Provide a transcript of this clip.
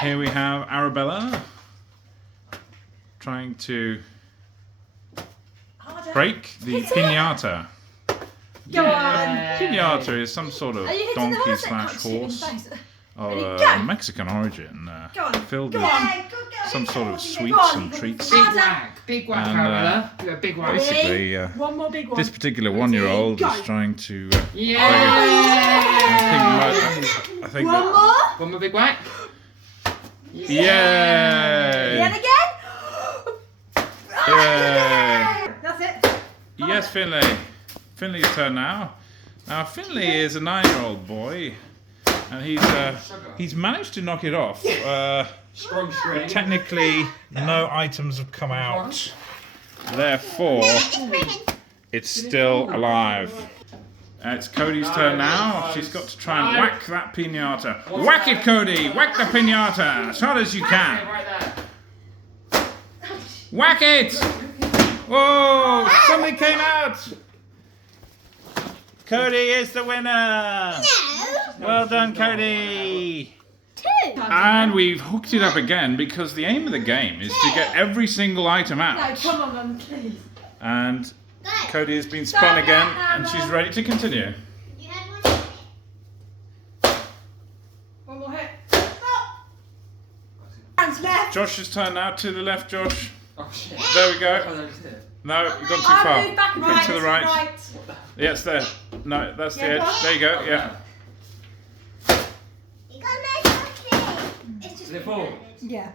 Here we have Arabella trying to break the piñata. Go on. Piñata is some sort of donkey slash horse of Mexican origin, filled with some sort of sweets and treats. Big whack, Arabella. Do a big whack. Basically, one more big one. this particular 1-year-old is trying to break it. Yeah. I think One more. One more big whack. Yay! And again. Yay! That's it. Yes, Finley. Finley's turn now. Now Finley is a 9-year-old boy, and he's managed to knock it off. Strong string. Technically, no items have come out. Therefore, it's still alive. It's Cody's turn now. She's got to try and whack that piñata. Whack it, Cody! Whack the piñata as hard as you can. Right there. Whack it! Whoa! Something came out! Cody is the winner! Well done, Cody! 2. And we've hooked it up again because the aim of the game is to get every single item No, out. come on, Mum, please. And Cody has been spun again and she's ready to continue. One more hit. Hands left. Josh's turn now. To the left, Josh. Oh shit. There we go. Oh, that was it. No, you've gone too I'll far. move back Come right. to the right. Right. Yeah, it's there. No, that's the Yeah, edge. what? There you go. Yeah. Is it 4? Yeah.